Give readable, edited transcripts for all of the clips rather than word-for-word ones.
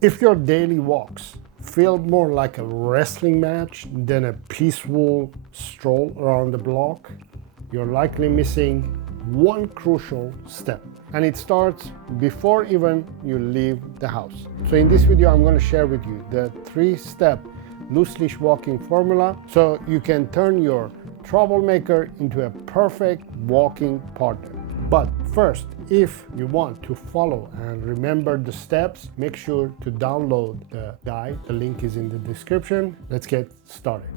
If your daily walks feel more like a wrestling match than a peaceful stroll around the block, you're likely missing one crucial step. And it starts before even you leave the house. So in this video, I'm going to share with you the 3-step loose leash walking formula so you can turn your troublemaker into a perfect walking partner. But first, if you want to follow and remember the steps, make sure to download the guide. The link is in the description. Let's get started.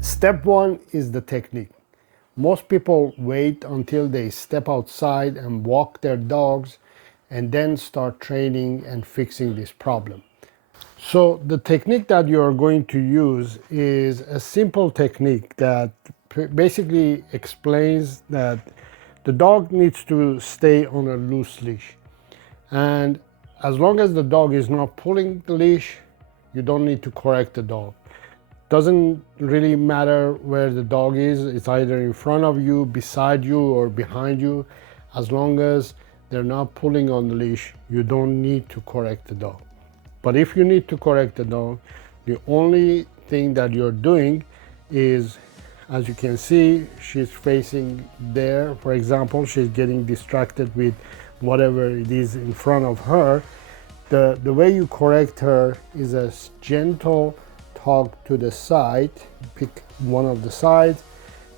Step 1 is the technique. Most people wait until they step outside and walk their dogs and then start training and fixing this problem. So the technique that you're going to use is a simple technique that basically explains that the dog needs to stay on a loose leash. And as long as the dog is not pulling the leash, you don't need to correct the dog. Doesn't really matter where the dog is. It's either in front of you, beside you, or behind you. As long as they're not pulling on the leash, you don't need to correct the dog. But if you need to correct the dog, the only thing that you're doing is, as you can see, she's facing there. For example, she's getting distracted with whatever it is in front of her. The way you correct her is a gentle talk to the side. Pick one of the sides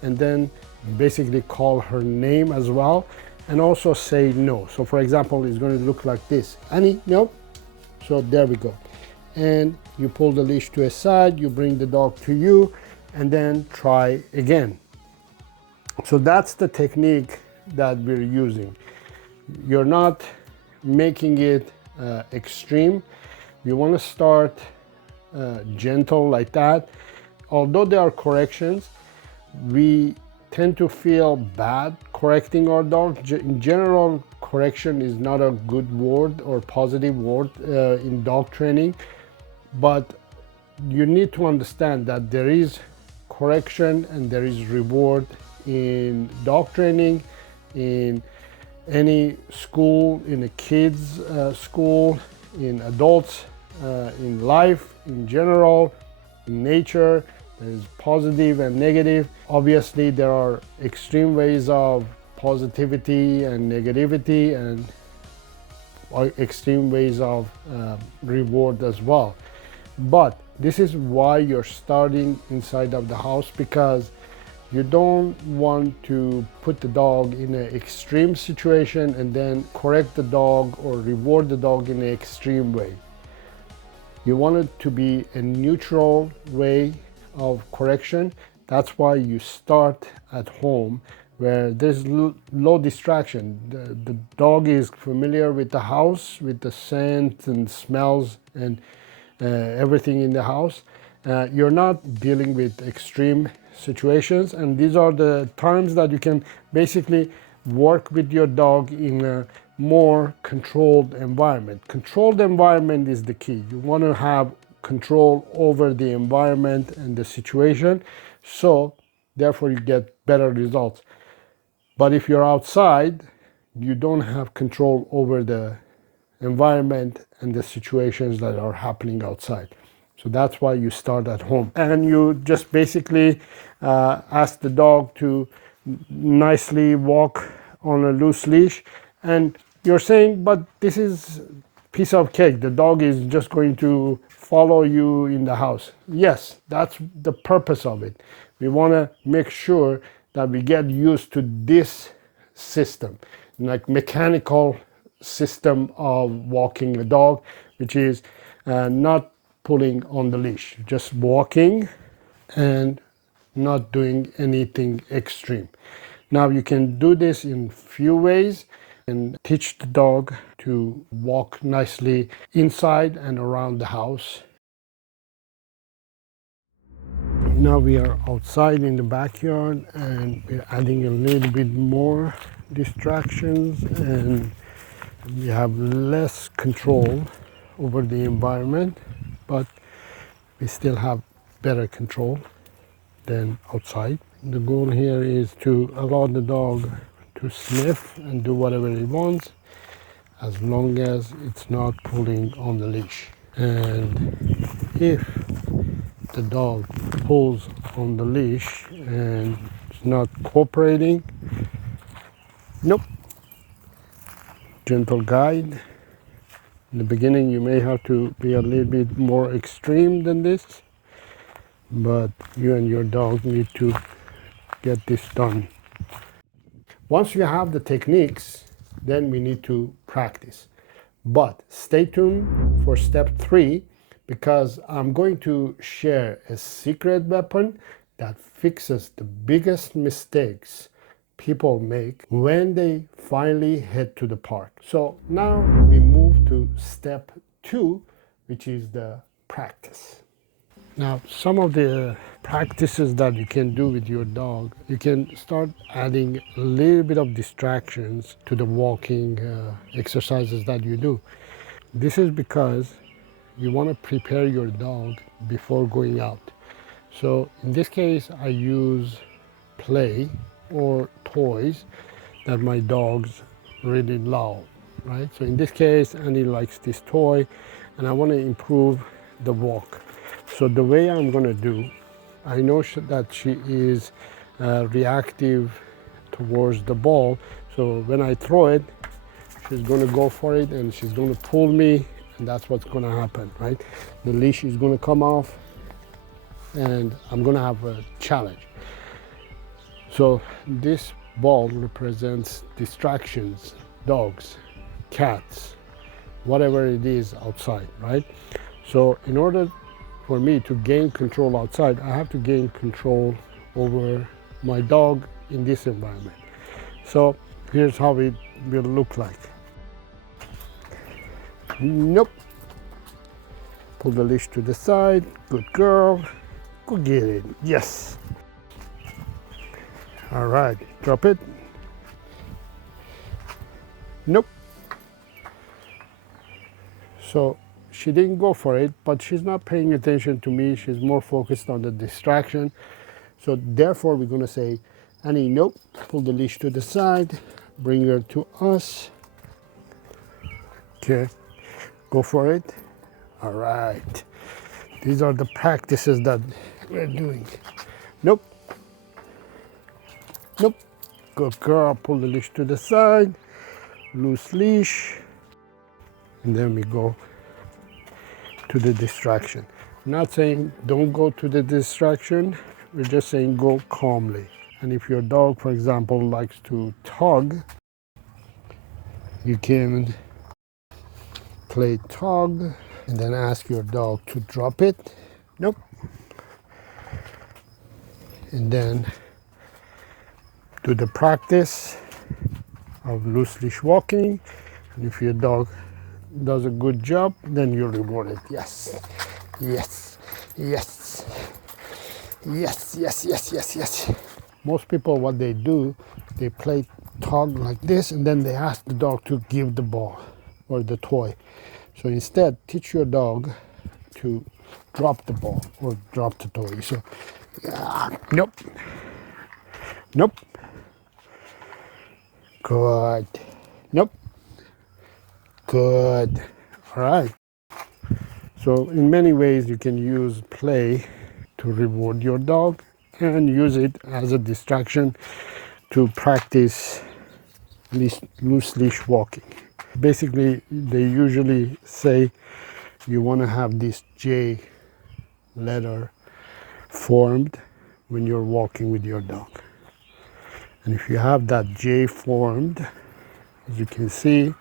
and then basically call her name as well, and also say no. So for example, it's going to look like this: Annie, no. So there we go. And you pull the leash to a side, you bring the dog to you, and then try again. So that's the technique that we're using. You're not making it extreme. You want to start gentle like that. Although there are corrections, we tend to feel bad correcting our dog. In general, correction is not a good word or positive word in dog training, but you need to understand that there is correction and there is reward in dog training, in any school, in a kids school, in adults, in life in general, in nature. There is positive and negative. Obviously, there are extreme ways of positivity and negativity, and extreme ways of reward as well. But this is why you're starting inside of the house, because you don't want to put the dog in an extreme situation and then correct the dog or reward the dog in an extreme way. You want it to be a neutral way of correction. That's why you start at home, where there's low distraction. The dog is familiar with the house, with the scent and smells and everything in the house. You're not dealing with extreme situations, and these are the times that you can basically work with your dog in a more controlled environment. Controlled environment is the key. You want to have control over the environment and the situation, so therefore you get better results. But if you're outside, you don't have control over the environment and the situations that are happening outside. So that's why you start at home, and you just basically ask the dog to nicely walk on a loose leash. And you're saying, but this is piece of cake, the dog is just going to follow you in the house. Yes, that's the purpose of it. We want to make sure that we get used to this system, like mechanical system of walking a dog, which is not pulling on the leash, just walking and not doing anything extreme. Now you can do this in few ways and teach the dog to walk nicely inside and around the house. Now we are outside in the backyard, and we're adding a little bit more distractions, and we have less control over the environment, but we still have better control than outside. The goal here is to allow the dog to sniff and do whatever he wants, as long as it's not pulling on the leash. And if the dog pulls on the leash and it's not cooperating, nope, gentle guide. In the beginning you may have to be a little bit more extreme than this, but you and your dog need to get this done. Once you have the techniques, then we need to practice. But stay tuned for step 3, because I'm going to share a secret weapon that fixes the biggest mistakes people make when they finally head to the park. So now we move to step 2, which is the practice. Now, some of the practices that you can do with your dog, you can start adding a little bit of distractions to the walking exercises that you do. This is because you want to prepare your dog before going out. So in this case, I use play or toys that my dogs really love, right? So in this case, Annie likes this toy, and I want to improve the walk. So the way I'm going to do, I know that she is reactive towards the ball. So when I throw it, she's going to go for it and she's going to pull me, and that's what's going to happen, right? The leash is going to come off and I'm going to have a challenge. So this ball represents distractions, dogs, cats, whatever it is outside, right? So in order for me to gain control outside, I have to gain control over my dog in this environment. So here's how it will look like. Nope. Pull the leash to the side. Good girl. Go get it. Yes. All right. Drop it. Nope. So she didn't go for it, but she's not paying attention to me. She's more focused on the distraction. So therefore, we're going to say, Annie, nope. Pull the leash to the side. Bring her to us. Okay. Go for it. All right. These are the practices that we're doing. Nope. Nope. Good girl. Pull the leash to the side. Loose leash. And then we go to the distraction. I'm not saying don't go to the distraction. We're just saying go calmly. And if your dog, for example, likes to tug, you can play tug and then ask your dog to drop it. Nope. And then do the practice of loose leash walking. And if your dog does a good job, then you reward it. Yes, yes, yes, yes, yes, yes, yes, yes. Most people, what they do, they play tug like this, and then they ask the dog to give the ball or the toy. So instead, teach your dog to drop the ball or drop the toy. So, nope, nope, good, nope, good. All right. So in many ways, you can use play to reward your dog and use it as a distraction to practice loose leash walking. Basically, they usually say you want to have this J letter formed when you're walking with your dog. And if you have that J formed, as you can see,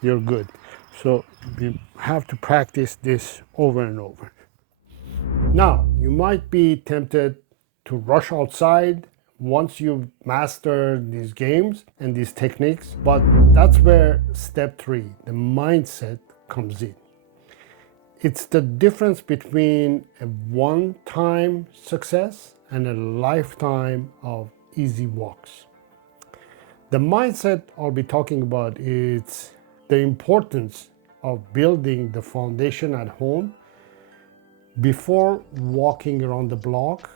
you're good. So you have to practice this over and over. Now, you might be tempted to rush outside once you've mastered these games and these techniques, but that's where step 3, the mindset, comes in. It's the difference between a one-time success and a lifetime of easy walks. The mindset I'll be talking about is the importance of building the foundation at home before walking around the block,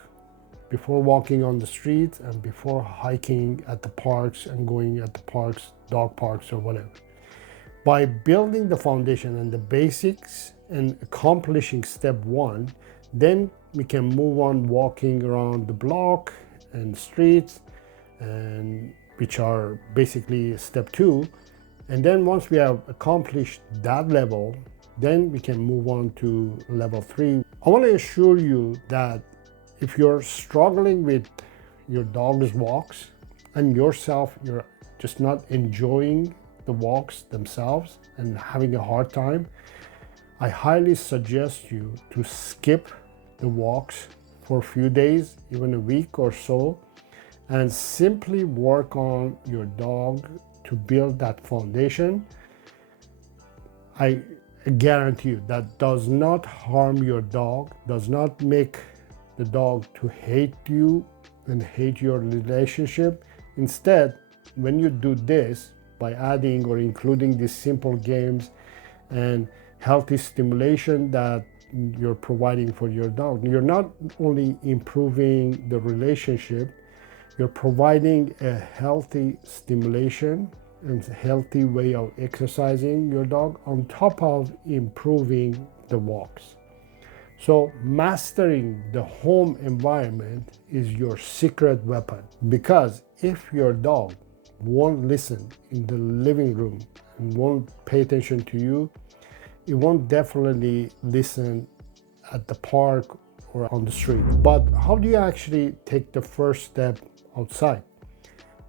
before walking on the streets, and before hiking at the parks and going at the parks, dog parks or whatever. By building the foundation and the basics, and accomplishing step one, then we can move on walking around the block and streets, and which are basically step two. And then once we have accomplished that level, then we can move on to level three. I want to assure you that if you're struggling with your dog's walks and yourself, you're just not enjoying the walks themselves and having a hard time, I highly suggest you to skip the walks for a few days, even a week or so, and simply work on your dog to build that foundation. I guarantee you that does not harm your dog, does not make the dog to hate you and hate your relationship. Instead, when you do this by adding or including these simple games and healthy stimulation that you're providing for your dog, you're not only improving the relationship, you're providing a healthy stimulation and a healthy way of exercising your dog on top of improving the walks. So mastering the home environment is your secret weapon, because if your dog won't listen in the living room and won't pay attention to you, it won't definitely listen at the park or on the street. But how do you actually take the first step outside?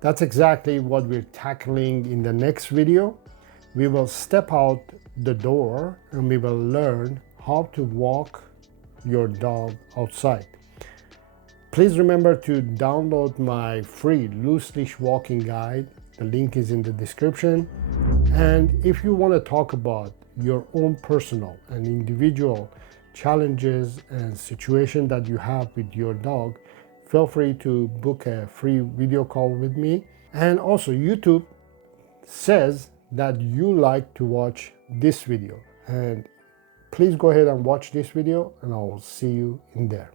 That's exactly what we're tackling in the next video. We will step out the door and we will learn how to walk your dog outside. Please remember to download my free loose leash walking guide. The link is in the description. And if you want to talk about your own personal and individual challenges and situation that you have with your dog, feel free to book a free video call with me. And also, YouTube says that you like to watch this video, and please go ahead and watch this video, and I will see you in there.